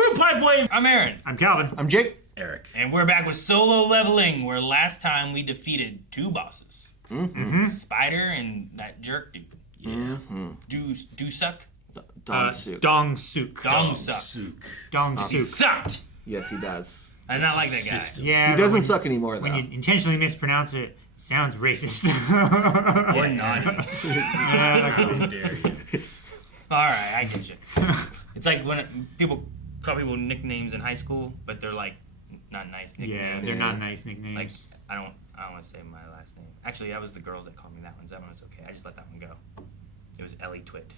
Crew Pipe Wave! I'm Aaron. I'm Calvin. I'm Jake. Eric. And we're back with solo leveling, where last time we defeated two bosses. Spider and that jerk dude. Yeah. Do suck? Dong Suk. He sucked. Yes, he does. I did not like that guy. Yeah, He doesn't suck anymore, though. When you intentionally mispronounce it, it sounds racist. Or naughty. How dare you. Alright, I get you. It's like when people call people nicknames in high school, but they're like not nice nicknames. Yeah, they're not nice nicknames. Like, I don't want to say my last name. Actually, that was the girls that called me that one. That one was okay. I just let that one go. It was Ellie Twit.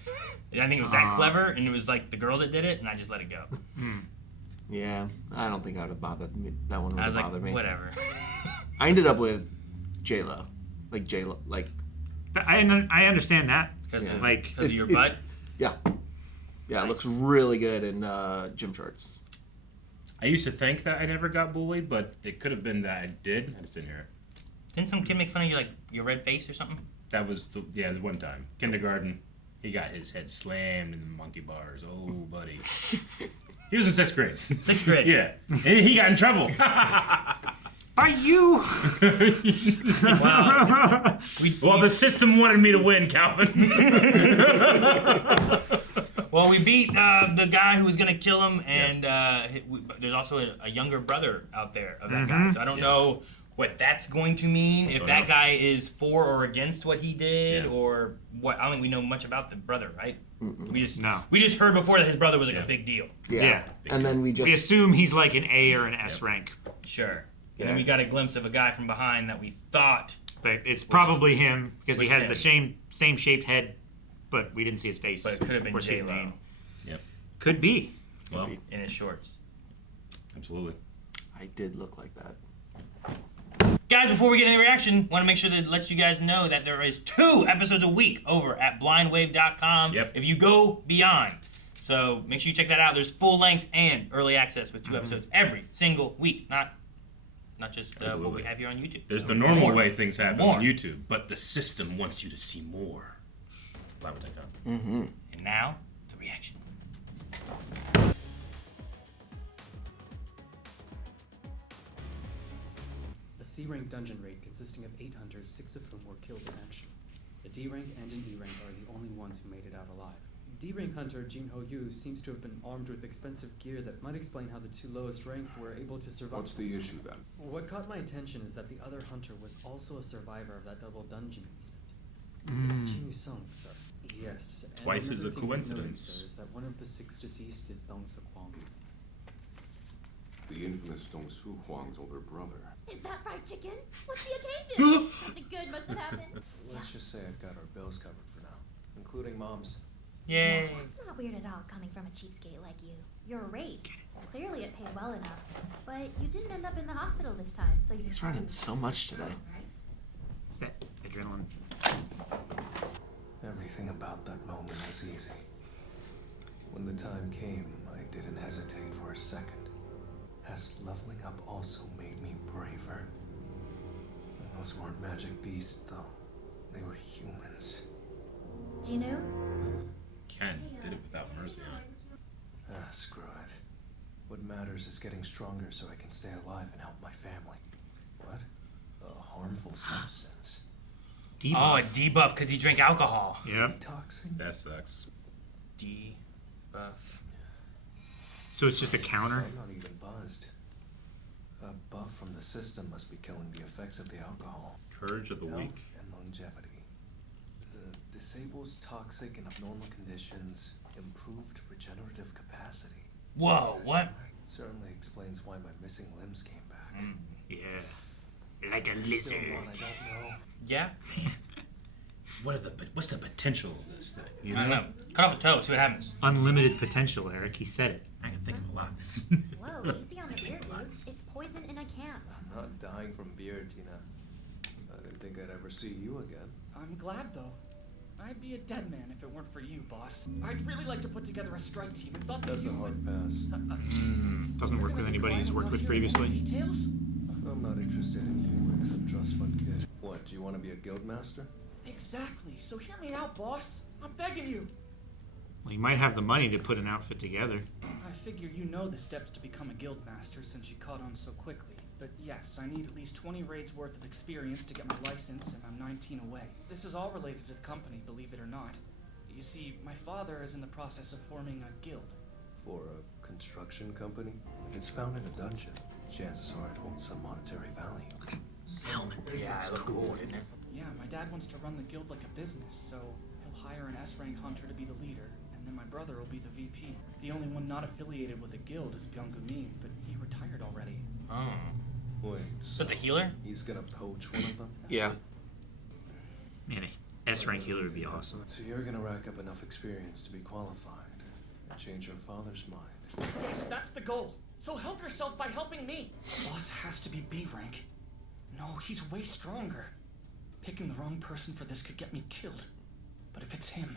I think it was that clever, and it was like the girls that did it, and I just let it go. Yeah, I don't think I would have bothered me. That one would I have was bothered like, me. whatever. I ended up with J-Lo. Like J-Lo. Like, But I understand that. Because Yeah. of your butt? yeah. Yeah, Nice. It looks really good in gym shorts. I used to think that I never got bullied, but it could have been that I did. I just didn't hear it. Didn't some kid make fun of you, like, your red face or something? That was, the one time. Kindergarten, he got his head slammed in the monkey bars. Oh, buddy. He was in 6th grade. 6th grade? Yeah. And he got in trouble. By you! Wow. Well, the system wanted me to win, Calvin. Well, we beat the guy who was going to kill him, and there's also a younger brother out there of that guy. So I don't know what that's going to mean, if that guy is for or against what he did, or what. I don't think we know much about the brother, right? We just heard before that his brother was like a big deal. Yeah. And then we assume he's like an A or an S rank. Sure. And then we got a glimpse of a guy from behind that we thought. But it's probably him, because he has the same shaped head, but we didn't see his face. But it could have been or see his J-Lo. name. Yep. Could be. Well, In his shorts. absolutely. I did look like that. Guys, before we get into the reaction, want to make sure that lets you guys know that there is 2 episodes a week over at blindwave.com if you go beyond. So make sure you check that out. There's full length and early access with 2 episodes every single week. Not just what we have here on YouTube. There's the normal way things happen on YouTube, but the system wants you to see more. And now, the reaction. A C-rank dungeon raid consisting of 8 hunters, 6 of whom were killed in action. A D-rank and an E-rank are the only ones who made it out alive. D-rank hunter Jinho Yu seems to have been armed with expensive gear that might explain how the 2 lowest ranked were able to survive. What's the issue then? What caught my attention is that the other hunter was also a survivor of that double dungeon incident. It's Jin Sung, sir. Yes. And Twice is a another thing to note, coincidence. sir, is that one of the 6 deceased is Dong Suk Hwang. The infamous Dong Su Huang's older brother. Is that fried chicken? What's the occasion? Something good must have happened. Let's just say I've got our bills covered for now, including Mom's. Yay. That's not weird at all coming from a cheapskate like you. You're a raid. Clearly it paid well enough. But you didn't end up in the hospital this time, so you... He's running so much today. Is that adrenaline? Everything about that moment was easy. When the time came, I didn't hesitate for a second. As leveling up also made me braver. Those weren't magic beasts, though. They were humans. Jinu? Ken did it without mercy on it. Screw it. What matters is getting stronger so I can stay alive and help my family. What? A harmful substance. Debuff. Oh, a debuff because he drank alcohol. Yep. Detoxing? That sucks. Debuff. So it's just a counter? I'm not even buzzed. A buff from the system must be killing the effects of the alcohol. Courage of the Health weak. and longevity. Disables toxic and abnormal conditions, improved regenerative capacity. Whoa, what? Certainly explains why my missing limbs came back. Yeah. Like a Still lizard. one I don't know. Yeah? What's the potential of this thing? You I don't know. Cut off a toe, see what happens. Unlimited potential, Eric. He said it. I can think of a lot. Whoa, easy on the beer, dude. It's poison in a can. I'm not dying from beer, Tina. I didn't think I'd ever see you again. I'm glad, though. I'd be a dead man if it weren't for you, boss. I'd really like to put together a strike team and thought that That's you a would... hard pass. Doesn't work with anybody he's worked with previously. Details? I'm not interested in you, except trust fund kid. What, do you want to be a guild master? Exactly. So hear me out, boss. I'm begging you. Well, he might have the money to put an outfit together. I I figure you know the steps to become a guild master since you caught on so quickly. But yes, I need at least 20 raids worth of experience to get my license, and I'm 19 away. This is all related to the company, believe it or not. You see, my father is in the process of forming a guild. For a construction company? If it's found in a dungeon, chances are it holds some monetary value. Helmet. Yeah, I look cool, didn't it? Yeah, my dad wants to run the guild like a business, so he'll hire an S-rank hunter to be the leader, and then my brother will be the VP. The only one not affiliated with a guild is Byung-gu-min, but he retired already. Oh. Wait, so But the healer? he's gonna poach one of them? Yeah. Man, a S-rank healer would be awesome. So you're gonna rack up enough experience to be qualified and change your father's mind. Yes, that's the goal. So help yourself by helping me. Boss has to be B rank. No, he's way stronger. Picking the wrong person for this could get me killed. But if it's him,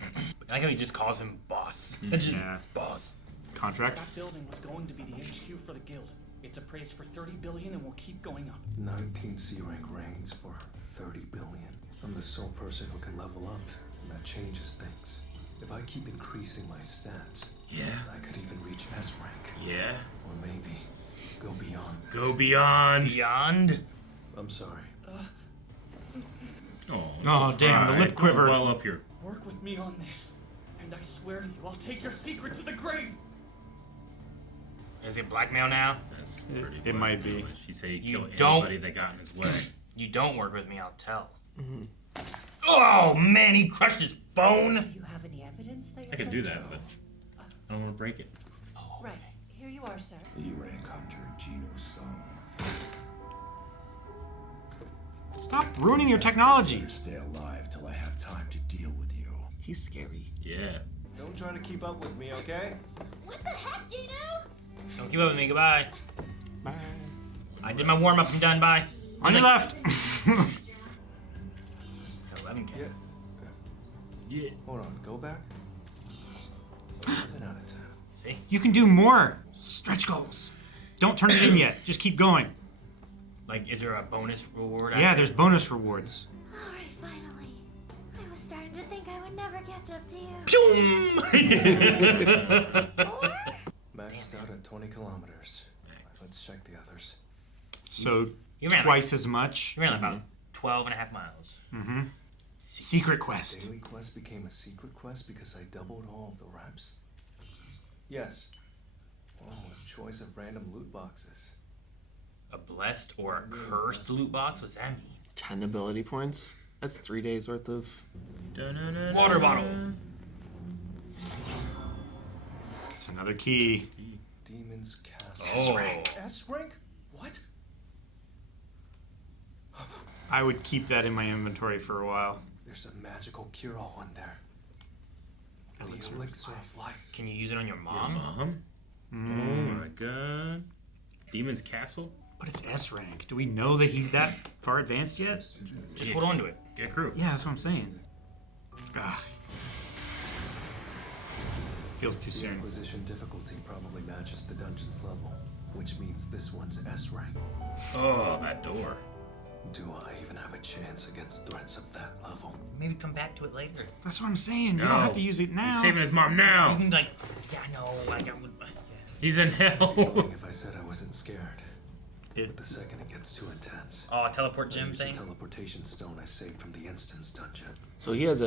I like how he just calls him boss. Just Yeah. boss. Contract? that building was going to be the HQ for the guild. It's appraised for 30 billion and will keep going up. 19 C-rank raids for 30 billion. I'm the sole person who can level up, and that changes things. If I keep increasing my stats, I could even reach S rank. Yeah. Or maybe go beyond. Go beyond. Beyond? I'm sorry. Oh, damn, the lip quiver. Well up here. Work with me on this, and I swear to you, I'll take your secret to the grave. Is it blackmail now? That's pretty It might be. She said he'd You kill don't- anybody that got in his way. You don't work with me, I'll tell. Oh, man, he crushed his bone. Do you have any evidence that I could do that, but I don't want to break it. Right. Here you are, sir. E-rank hunter Gino Song. Stop ruining your technology. Better stay alive till I have time to deal with you. He's scary. Yeah. Don't try to keep up with me, okay? What the heck, Gino? Don't keep up with me, goodbye. Bye. I did my warm-up, I'm done, bye. On your left. 11K. Yeah. Hold on, go back. 11 out of 10. You can do more. Stretch goals. Don't turn it in yet. Just keep going. Like, is there a bonus reward? Yeah, there's bonus rewards. Alright, finally. I was starting to think I would never catch up to you. Or? Maxed out at 20 kilometers. Let's check the others. So You ran twice as much. You ran about 12 and a half miles. Mm-hmm. Secret quest. Daily quest became a secret quest because I doubled all of the reps? Yes. Oh, a choice of random loot boxes. A blessed or a cursed loot box? What's that mean? 10 ability points. That's 3 days worth of. Water bottle. It's another key. Demon's Castle. Oh. S rank? What? I would keep that in my inventory for a while. There's a magical cure-all in there. Elixir. The Elixir of Life. Can you use it on your mom? Mom? Oh my god. Demon's Castle? But it's S rank. Do we know that he's that far advanced yet? Just hold on to it. Get crew. Yeah, that's what I'm saying. Ugh. Feels too The soon. acquisition difficulty probably matches the dungeon's level, which means this one's S rank. Oh, that door. Do I even have a chance against threats of that level? Maybe come back to it later. That's what I'm saying. You don't No. have to use it now. He's saving his mom You now. can like, yeah, I know, like I would. Yeah. He's in hell. If I said I wasn't scared. It- But the second it gets too intense. Oh, a teleport I gym use thing? the teleportation stone I saved from the instance dungeon. So he at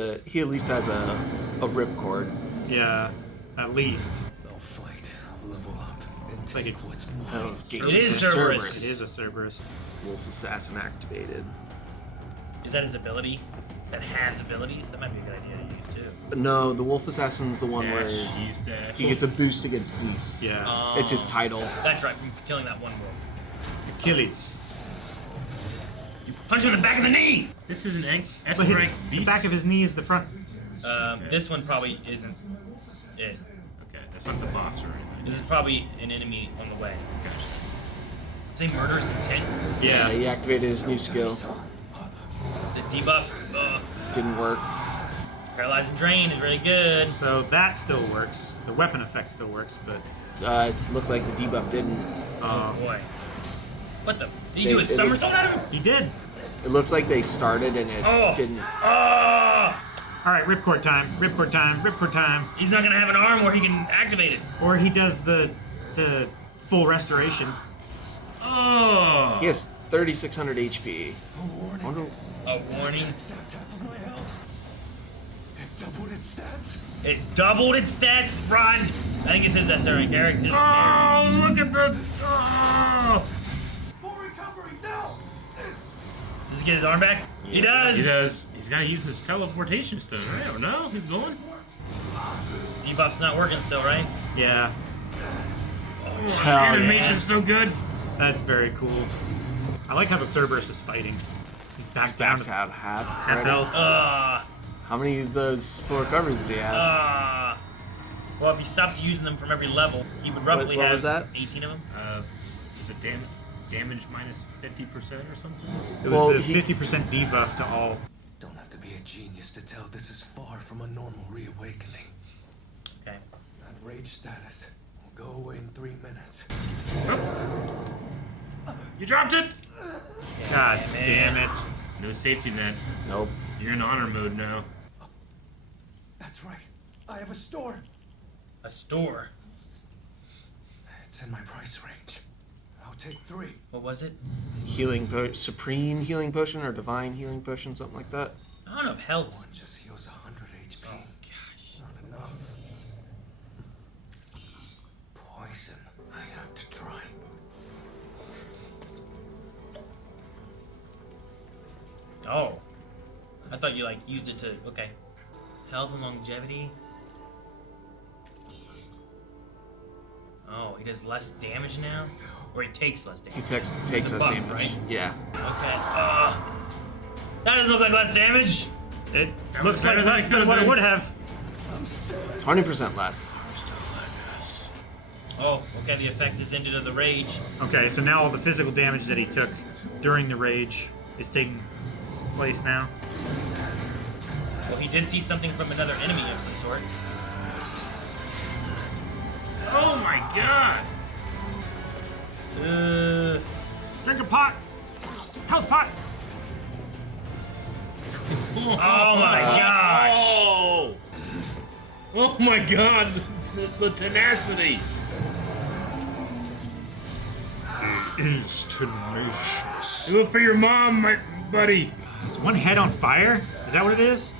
least has a ripcord. Yeah, at least. I'll fight, level up, and It's like take a what's Oh, mine. it's It Gatekeeper is Cerberus. It is a Cerberus. Wolf Assassin activated. Is that his ability? That has abilities? That might be a good idea to use too. No, the Wolf Assassin's the one where Use dash. he gets a boost against beasts. Yeah. It's his title. That's right, from killing that one wolf. Achilles. You punch him in the back of the knee! This is an S But rank his, beast. the back of his knee is the front. This one probably isn't it. Okay, that's not the boss or anything. This is probably an enemy on the way. Say murderous intent. Yeah, he activated his new skill. The debuff, Didn't work. paralyze and drain is really good. So that still works. The weapon effect still works, but It looked like the debuff didn't. Oh boy. What the? Did he They- do a it somersault at him? he did. It looks like they started and it Oh. didn't. Oh! All right, ripcord time. Ripcord time. Ripcord time. He's not gonna have an arm where he can activate it. Or he does the the full restoration. Oh! He has 3,600 HP. Wonder- A warning. It doubled its stats. It doubled its stats. Run. I think it says that, sir. Eric. This Oh, look at the... Oh! Full recovery now. Does he get his arm back? He does. He does. He's got to use his teleportation stone, right? Or no? He's going? Debuff's not working still, right? Yeah, Oh, Hell animation's so good. that's very cool. I like how the Cerberus is fighting. He's back down Back to to have half. half already. health. How many of those full recoveries does he have? Well, if he stopped using them from every level, he would roughly what have was that? 18 of them. Is it damage minus 50% or something? It was Well, a he- 50% debuff to all. Don't have to be a genius to tell this is far from a normal reawakening. Okay. That rage status will go away in 3 minutes. You dropped it! God damn it. No safety net. Nope. You're in honor mode now. That's right. I have a store. A store. It's in my price range. I'll take 3. What was it? Supreme healing potion or divine healing potion, something like that. I don't know if health. One just heals 100 HP. Oh, gosh. Not enough. Poison. I have to try. Oh. I thought you, used it to... Okay. Health and longevity. Oh, he does less damage now? Or he takes less damage? He takes It's a us buff, damage. right? Yeah. Okay. That doesn't look like less damage. It That looks was like better than less it than could've what it been. would have. 20% less. Oh, okay, the effect is ended of the rage. Okay, so now all the physical damage that he took during the rage is taking place now. Well, he did see something from another enemy of some sort. Oh my god! Drink a pot! Health pot! Oh my gosh! Oh! Oh my god! The tenacity! It's tenacious. Do it for your mom, my buddy! Is one head on fire? Is that what it is?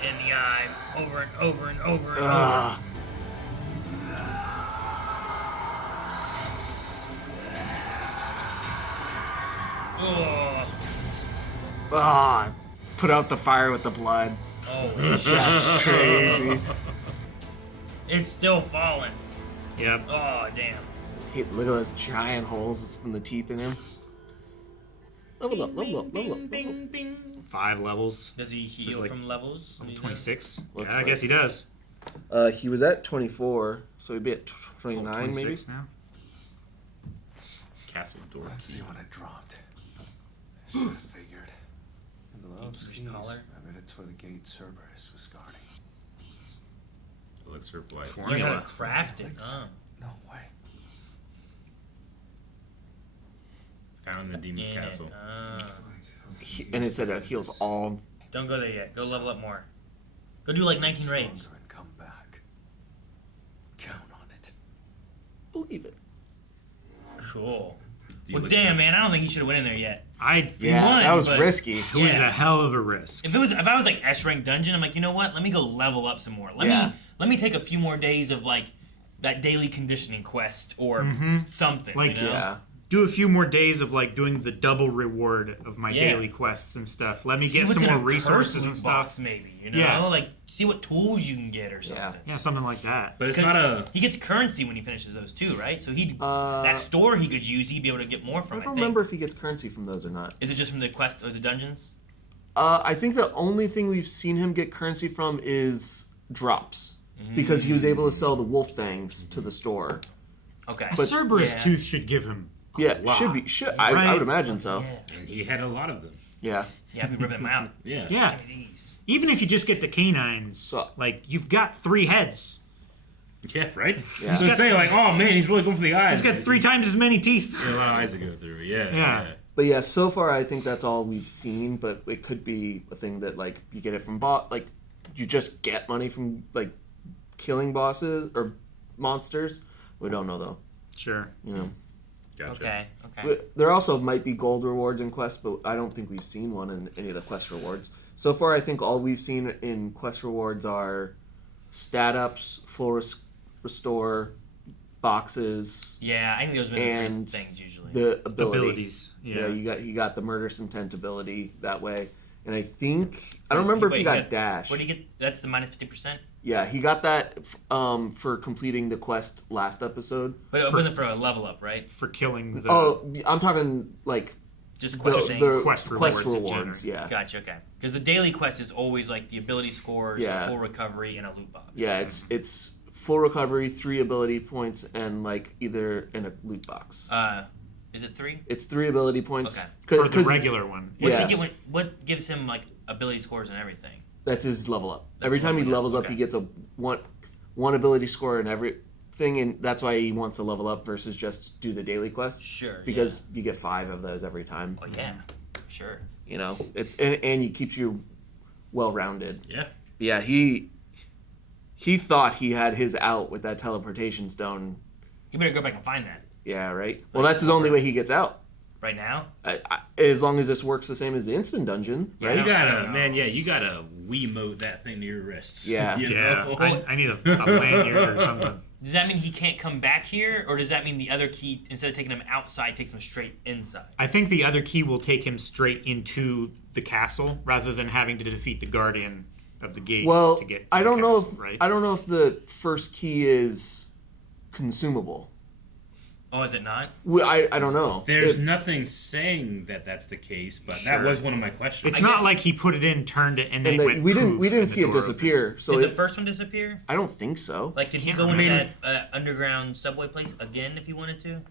In the eye, over and over and over and over. Ah. Oh, Ah. Put out the fire with the blood. oh, That's crazy. it's still falling. Yep. Oh, damn. Hey, look at those giant holes from the teeth in him. Level up, level up, level up, level up. 5 levels. Does he heal like from levels? Level Do you know? 26. Looks Yeah, I like guess he does. He was at 24, so he'd be at 29 maybe. 26 now. Castle door. Let's see what I dropped. I should have figured. The gloves, Keeper's keys. collar. I bet it's where the gate Cerberus was guarding. Elixir of life. Learn how Formula. to craft it. Huh? No way. Found in the demon's Yeah. castle. And it said it heals all. Don't go there yet. Go level up more. Go do like 19 raids. Stronger and come back. Count on it. Believe it. Cool. The Well, elixir. damn, man, I don't think he should have went in there yet. Yeah, won, that was but- risky. It was Yeah. a hell of a risk. If I was like S rank dungeon, I'm like, you know what? Let me go level up some more. Let me take a few more days of like that daily conditioning quest or something. Like, you know? Yeah. Do a few more days of like doing the double reward of my Yeah. daily quests and stuff. Let me See get what's some in more a resources curse and loot stuff. box, maybe, you know, Yeah. like see what tools you can get or something. Yeah. Yeah, something like that. But it's Because not a. he gets currency when he finishes those too, right? So that store he could use, he'd be able to get more I from. don't think. remember if he gets currency from those or not. Is it just from the quest or the dungeons? I think the only thing we've seen him get currency from is drops. Because he was able to sell the wolf fangs to the store. Okay. A Cerberus yeah. tooth should give him. Yeah, lot. should be. I Right? would imagine so. Yeah. And he had a lot of them. Yeah. Yeah, I'd be ripping them out. Yeah. Yeah. Give me these. Even if you just get the canines, So- like you've got 3 heads. Yeah, right? Yeah. So say like, oh man, he's really going for the eyes. He's got 3 times as many teeth. Yeah, a lot of eyes to go through. Yeah. Yeah. But yeah, so far I think that's all we've seen. But it could be a thing that like you get it from like you just get money from like killing bosses or monsters. We don't know though. Sure. You know. Gotcha. Okay. There also might be gold rewards in quests, but I don't think we've seen one in any of the quest rewards. So far, I think all we've seen in quest rewards are stat ups, full restore, boxes. Yeah, I think those are the and three things usually. The Abilities. Yeah. he got the murderous intent ability that way, and I think I don't remember if he got dash. What do you get? That's the minus 50%. Yeah, he got that for completing the quest last episode. But it wasn't for a level up, right? For killing the. Oh, I'm talking like just the quest rewards. Yeah. Gotcha. Okay. Because the daily quest is always like the ability scores, a full recovery, and a loot box. Yeah, it's full recovery, 3 ability points, and like either in a loot box. Is it 3? It's 3 ability points. Okay. For the regular one. What gives him like ability scores and everything? That's his level up. Every time he levels up, he gets a one ability score and everything, and that's why he wants to level up versus just do the daily quest. Sure. Because you get 5 of those every time. Oh yeah, sure. You know, and it keeps you well rounded. Yeah. Yeah. He thought he had his out with that teleportation stone. You better go back and find that. Yeah. Right. Well, that's his only way he gets out. Right now? As long as this works the same as the instant dungeon, right? You gotta Wiimote that thing to your wrists. Yeah. You know? I need a lanyard or something. Does that mean he can't come back here, or does that mean the other key, instead of taking him outside, takes him straight inside? I think the other key will take him straight into the castle rather than having to defeat the guardian of the gate to get to I don't the know castle, if right? I don't know if the first key is consumable. Oh, is it not? I don't know. There's nothing saying that that's the case, but that was one of my questions. It's not like he put it in, turned it, and then it went we poof, didn't see it disappear. So Did the first one disappear? I don't think so. Like, did he go into that underground subway place again if he wanted to?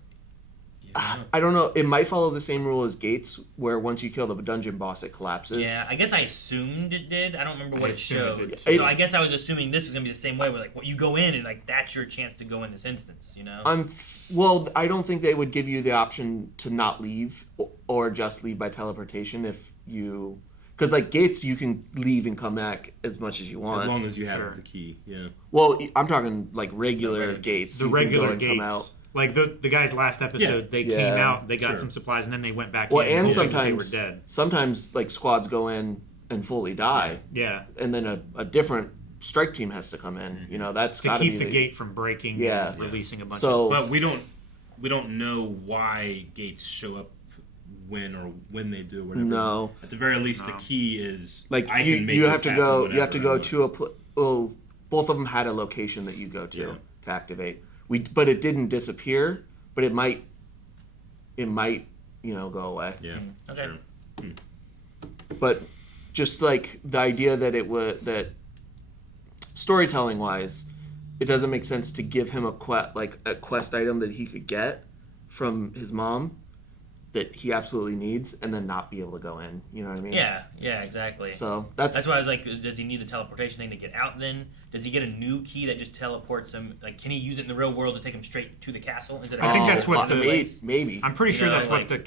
I don't know. It might follow the same rule as Gates, where once you kill the dungeon boss, it collapses. Yeah, I guess I assumed it did. I don't remember what it showed. did. So I guess I was assuming this was gonna be the same way, where like, you go in and like that's your chance to go in this instance, you know? Well, I don't think they would give you the option to not leave or just leave by teleportation if you, because like Gates, you can leave and come back as much as you want, as long as you have the key. Yeah. Well, I'm talking like regular Gates. The You can regular go and come gates. out. Like the guys last episode, they came out, they got some supplies, and then they went back Well, in. and they were dead. sometimes like squads go in and fully die. Yeah. And then a different strike team has to come in. You know, that's to gotta keep be the gate from breaking. Yeah. And releasing a bunch. But we don't know why gates show up when they do or whatever. No. At the very least, the key is like I you, can make you this have to happen go. You whenever have to I go want. to well, both of them had a location that you go to activate. But it didn't disappear. But it might, go away. Yeah. Okay. Sure. But just like the idea that storytelling wise, it doesn't make sense to give him a quest item that he could get from his mom that he absolutely needs and then not be able to go in. You know what I mean? Yeah, exactly. So that's why I was like, does he need the teleportation thing to get out then? Does he get a new key that just teleports him? Like, can he use it in the real world to take him straight to the castle? Is it I think that's what maybe. I'm pretty sure that's what the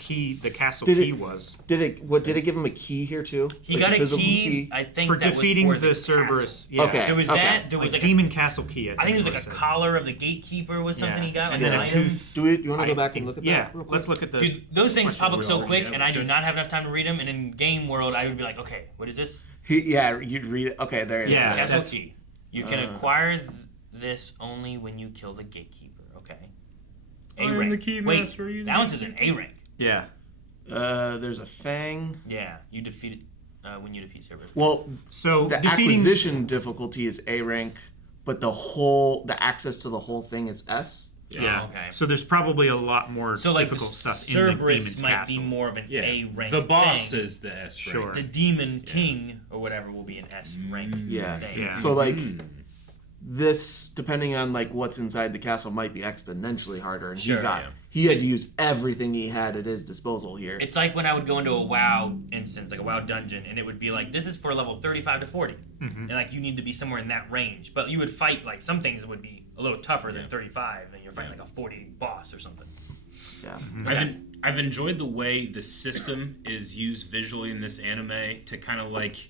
castle key was. Did it give him a key here too? He got a key. I think for that defeating was for the Cerberus. Yeah. Okay. There was that. There was like demon castle key. I think it was like a collar of the Gatekeeper was something he got, and then a tooth. Do you want to go back and look at that? Yeah, real quick? let's look at the. Dude, those things pop up so quick, and I do not have enough time to read them. And in game world, I would be like, okay, what is this? You'd read it. Okay, there it is. Yeah, Castle key. You can acquire this only when you kill the Gatekeeper. Okay. A rank. the key master. Wait, that one says an A rank. Yeah. There's a Fang. Yeah, you defeat it when you defeat Cerberus. Well, so the acquisition difficulty is A rank, but the access to the whole thing is S. Yeah. Oh, okay. So there's probably a lot more So like difficult stuff in Cerberus the demon's might castle. be more of an A rank. The boss thing. is the S rank. Sure. The demon king or whatever will be an S rank. Yeah. thing. Yeah. So like this, depending on like what's inside the castle, might be exponentially harder. And he had to use everything he had at his disposal here. It's like when I would go into a WoW instance, like a WoW dungeon, and it would be like, this is for level 35 to 40. And like you need to be somewhere in that range. But you would fight, like some things would be a little tougher than 35, and you're fighting like a 40 boss or something. Yeah. I've enjoyed the way the system is used visually in this anime to kind of like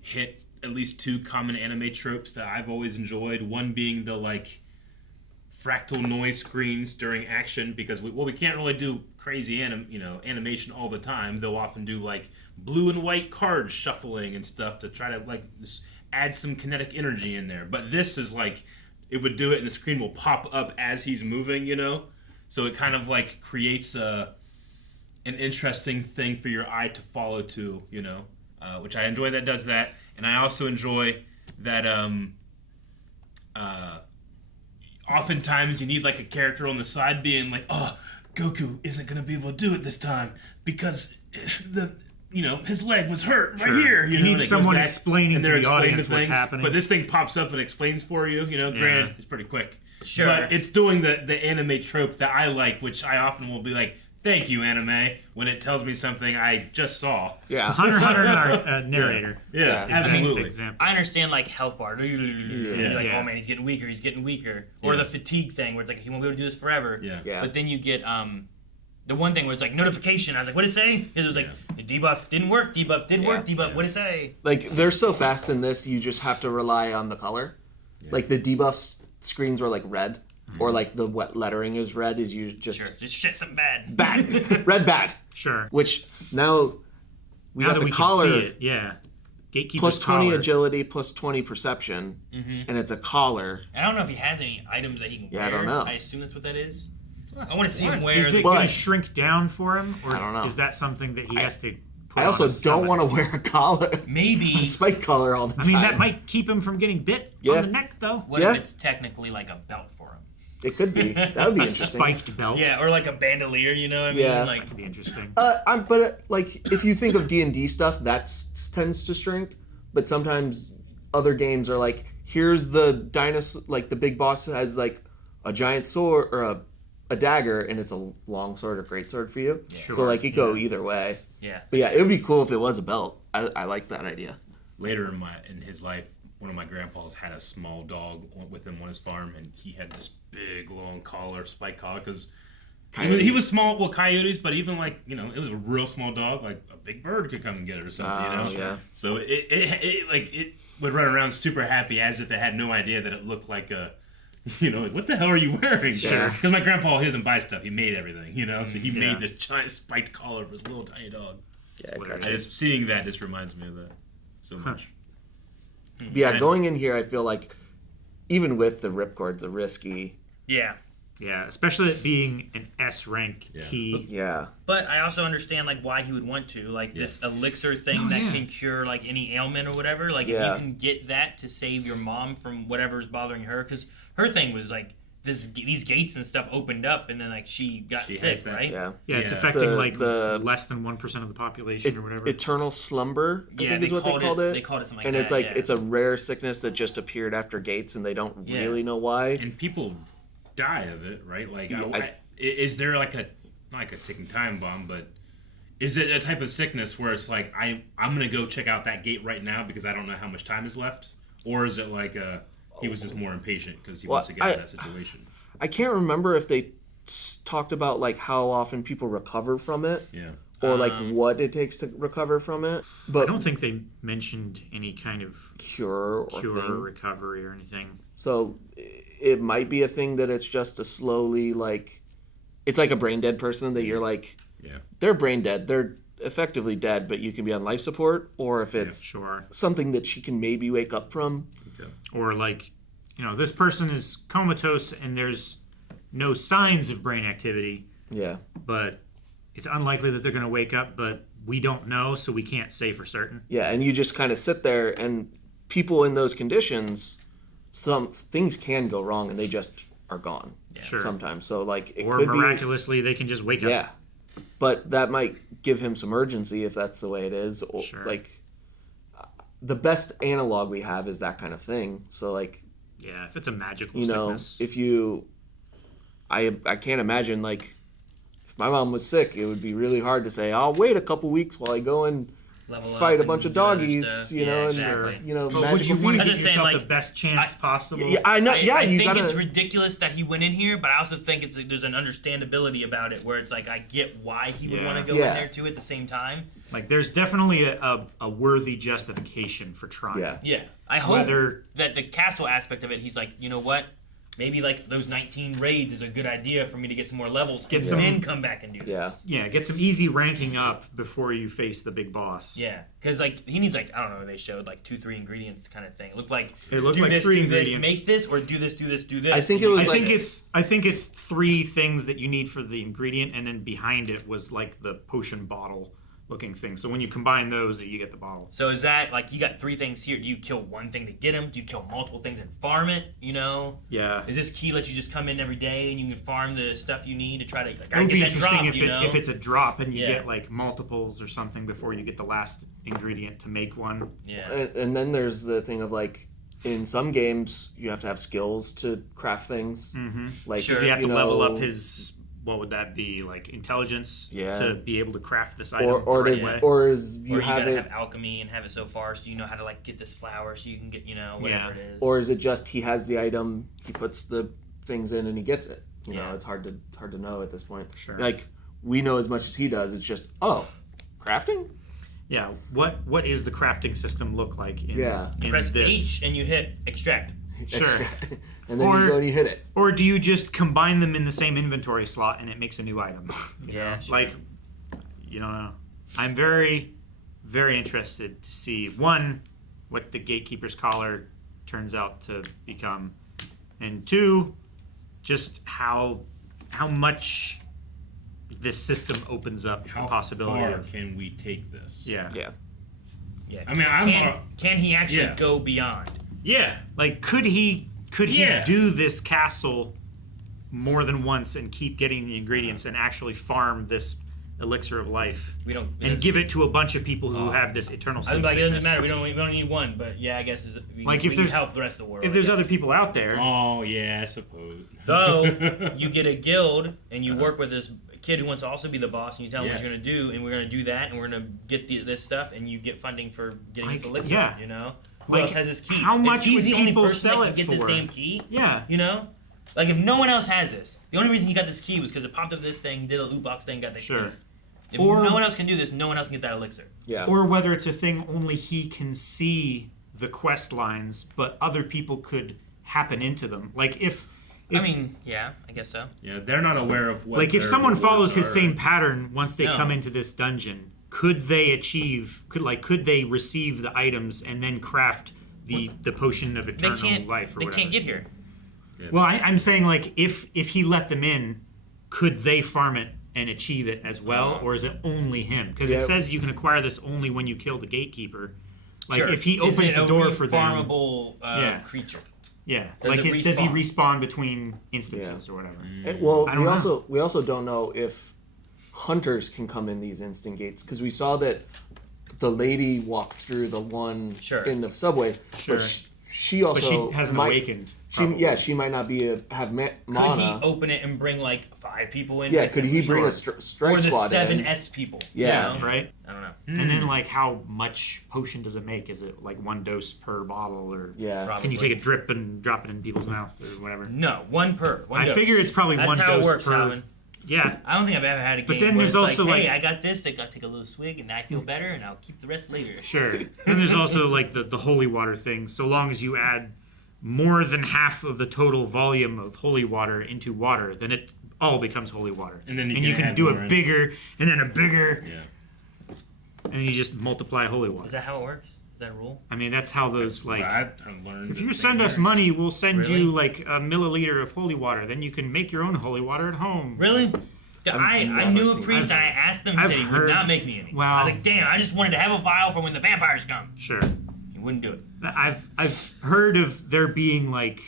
hit at least two common anime tropes that I've always enjoyed. One being the like fractal noise screens during action because we can't really do crazy animation all the time. They'll often do like blue and white card shuffling and stuff to try to like just add some kinetic energy in there. But this is like it would do it and the screen will pop up as he's moving, so it kind of like creates an interesting thing for your eye to follow to, which I enjoy that does that. And I also enjoy that oftentimes you need like a character on the side being like, oh, Goku isn't going to be able to do it this time because his leg was hurt right here. You need someone explaining to the audience what's happening. But this thing pops up and explains for you, granted, it's pretty quick. Sure. But it's doing the anime trope that I like, which I often will be like, thank you, anime, when it tells me something I just saw. Yeah. Hunter narrator. Yeah, absolutely. I understand, like, health bar. You're like, oh, man, he's getting weaker. Or the fatigue thing, where it's like, he won't be able to do this forever. Yeah. But then you get the one thing where it's like, notification. I was like, what'd it say? It was like, the debuff didn't work, debuff did work, debuff, what'd it say? Like, they're so fast in this, you just have to rely on the color. Yeah. Like, the debuff screens are, like, red. Or like the wet lettering is red is you just shit something bad. Red bad. Sure. Which now we got the collar. Can see it. Yeah. Gatekeeper's plus 20 collar. agility, plus 20 perception, and it's a collar. I don't know if he has any items that he can wear. Yeah, I don't know. I assume that's what that is. I want to see him wear. Is it going to shrink down for him, or I don't know. Is that something that he has to? Put I also on don't want to wear a collar. Maybe a spike collar all the time. I mean, that might keep him from getting bit on the neck, though. What if it's technically like a belt for him? It could be. That would be interesting. A spiked belt. Yeah, or like a bandolier, you know what I mean? Yeah. Like, that could be interesting. But like, if you think of D&D stuff, that tends to shrink. But sometimes other games are like, here's the dinosaur, like the big boss has like a giant sword or a dagger, and it's a long sword or great sword for you. Yeah. Sure. So like, it go either way. Yeah. But yeah, it would be cool if it was a belt. I like that idea. Later in his life, one of my grandpas had a small dog with him on his farm, and he had this big, long collar, spike collar, because he was small, coyotes, but even like, it was a real small dog, like a big bird could come and get it or something, Yeah. So it would run around super happy as if it had no idea that it looked like a, like, what the hell are you wearing? Sure. Because my grandpa, he doesn't buy stuff, he made everything, so he made this giant spiked collar for his little tiny dog. Yeah, gotcha. Just seeing that just reminds me of that so much. Yeah, going in here, I feel like even with the ripcords, are risky. Yeah. Yeah, especially it being an S rank key. Yeah. But I also understand like why he would want to, like this elixir thing that can cure like any ailment or whatever. Like if you can get that to save your mom from whatever's bothering her, because her thing was like these gates and stuff opened up, and then like she got sick, right? Yeah. Yeah, it's affecting the less than 1% of the population or whatever. Eternal slumber, I think is what they called it. They called it something like and that. it's like it's a rare sickness that just appeared after gates, and they don't really know why. And people die of it, right? Like, is there like not like a ticking time bomb, but is it a type of sickness where it's like I'm gonna go check out that gate right now because I don't know how much time is left, or is it like he was just more impatient because he wants to get out of that situation? I can't remember if they talked about like how often people recover from it, or like what it takes to recover from it. But I don't think they mentioned any kind of cure or recovery or anything. So it might be a thing that it's just a slowly like, it's like a brain dead person that you're like, they're brain dead, they're effectively dead, but you can be on life support, or if it's something that she can maybe wake up from. Or like, this person is comatose and there's no signs of brain activity. Yeah. But it's unlikely that they're going to wake up, but we don't know, so we can't say for certain. Yeah, and you just kind of sit there, and people in those conditions, some things can go wrong, and they just are gone. Sometimes. So like, it or could miraculously they can just wake up. Yeah, but that might give him some urgency if that's the way it is. Or, like, the best analog we have is that kind of thing. So like, yeah, if it's a magical sickness. If you, I can't imagine like, if my mom was sick, it would be really hard to say, I'll wait a couple weeks while I go and fight a bunch of doggies, and would you want to give yourself like, the best chance possible? Yeah, I know. I think it's ridiculous that he went in here, but I also think there's an understandability about it where it's like I get why he would want to go in there too at the same time. Like there's definitely a worthy justification for trying. Yeah. I hope that the castle aspect of it, he's like, you know what? maybe like those 19 raids is a good idea for me to get some more levels, Get and some- then come back and do this. Yeah, get some easy ranking up before you face the big boss. Yeah, because like he needs like I don't know. They showed like 2-3 ingredients kind of thing. It looked like It looked do like this, 3 do ingredients. This, make this or do this, do this, do this. I think And it you was can- I think it's 3 things that you need for the ingredient, and then behind it was like the potion bottle looking thing. So when you combine those, you get the bottle. So is that like you got 3 things here? Do you kill one thing to get them? Do you kill multiple things and farm it? You know? Yeah. Is this key let you just come in every day and you can farm the stuff you need to try to like It would get be that interesting drop, if you know? if it's a drop and you Yeah. get like multiples or something before you get the last ingredient to make one. Yeah. And then there's the thing of like, in some games you have to have skills to craft things. Mm-hmm. Like Because you have to level know, up his, what would that be, like intelligence Yeah. to be able to craft this item or the right does way? or is Or you you have gotta it have alchemy and have it so far so you know how to like get this flower so you can get, you know, whatever it is. or is it just he has the item, he puts the things in and he gets it? You know, Yeah. it's hard to know at this point. Sure. Like we know as much as he does. It's just crafting. Yeah. What is the crafting system look like in, Yeah. in Press this? H and you hit extract. Sure. And then Or- you go and you hit it. Or do you just combine them in the same inventory slot and it makes a new item? You Yeah, know? sure. Like, you don't know. I'm very, very interested to see, one, what the Gatekeeper's collar turns out to become, and 2, just how much this system opens up How the possibility far of. can we take this? Yeah. Yeah. Yeah. I mean, can he actually Yeah. go beyond? Yeah. Like, could he Yeah. do this castle more than once and keep getting the ingredients and actually farm this elixir of life We don't. and give it to a bunch of people who have this eternal I sleep was like, it doesn't sickness? matter. We don't need one, but yeah, I guess we Like, if can there's- help the rest of the world. If I there's guess. other people out there, Oh yeah, I suppose. Though you get a guild and you work with this kid who wants to also be the boss, and you tell him what Yeah. you're gonna do, and we're gonna do that, and we're gonna get this stuff, and you get funding for getting this Like, elixir. yeah. You know, who Like, else has this key? how If much he's would the only people person sell that can it get this for? damn key. yeah. You know, like if no one else has this, the only reason he got this key was because it popped up this thing, did a loot box thing, got the Sure. key. If Or- no one else can do this, no one else can get that elixir. Yeah. Or whether it's a thing only he can see the quest lines, but other people could happen into them. Like if I mean, yeah, I guess so. Yeah, they're not aware of what. like if their someone rewards follows his are. same pattern once they No. come into this dungeon, could they could they receive the items and then craft the potion of They eternal can't. life or They whatever? can't get here. Well, I'm saying like if he let them in, could they farm it and achieve it as well, or is it only him? Because Yeah. it says you can acquire this only when you kill the Gatekeeper. Like Sure. if he Is opens it the a door for them, farmable Yeah. creature. yeah. Does Like it does he respawn? respawn between instances or whatever? Well, I don't know. we also don't know if hunters can come in these instant gates because we saw that the lady walked through the one Sure. in the subway, Sure. but she also But she hasn't might, awakened. She probably. she might not be have Could mana. he open it and bring like 5 people in? Yeah, with could him? he bring Sure. a strike or the squad 7 in? S people? Yeah. you know? Right? I don't know. And then like how much potion does it make? Is it like 1 dose per bottle, or Yeah. Probably. can you take a drip and drop it in people's mouth or whatever? No, one per. One I dose. figure it's probably That's 1 how dose it works, per. Alvin. Yeah. I don't think I've ever had a game But then where there's it's also, like, hey, like- I got this. I got to take a little swig, and I feel better, and I'll keep the rest later. Sure. And there's also like the holy water thing. So long as you add more than half of the total volume of holy water into water, then it all becomes holy water. And then you you can can add do more a in. bigger and then a bigger, Yeah. and you just multiply holy Is water. that how it works? Is that a rule? I mean, that's how those like. I learned. If that you St. send us Mary's- money, we'll send Really? you like a milliliter of holy water. Then you can make your own holy water at home. Really? I never knew a seen priest, that. and I asked him, he I've said he heard- would not make me any. Well- I was like, damn, I just wanted to have a vial for when the vampires come. Sure. He wouldn't do it. I've heard of there being like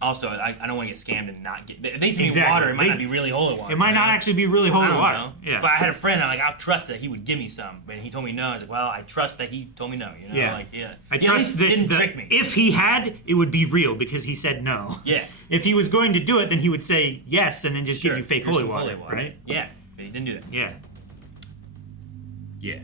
Also, I don't want to get scammed and not get. They say Exactly. water. It might They- not be really holy water. it might you not know? actually be really I holy don't water. know. Yeah. But I had a friend. I'm like, I'll trust that he would give me some, but he told me no. I was like, well, I trust that he told me no. You know, Yeah. like yeah. I He at trust least that, didn't trick me. if he had, it would be real because he said no. Yeah. If he was going to do it, then he would say yes and then just Sure, give you fake here's holy some water, right? Yeah, but he didn't do that. Yeah. Yeah.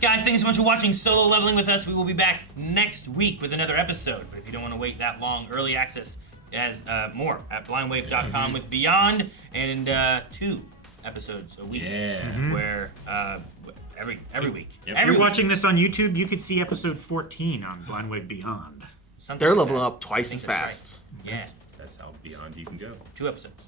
Guys, thank you so much for watching Solo Leveling with us. We will be back next week with another episode. But if you don't want to wait that long, early access has more at blindwave.com with Beyond and 2 episodes a week. Yeah. Where every week. Yep. If Every you're week. watching this on YouTube, you could see episode 14 on Blind Wave Beyond. Something They're like leveling that. up twice I as think that's fast. right. Yeah, That's how beyond you can go. 2 episodes.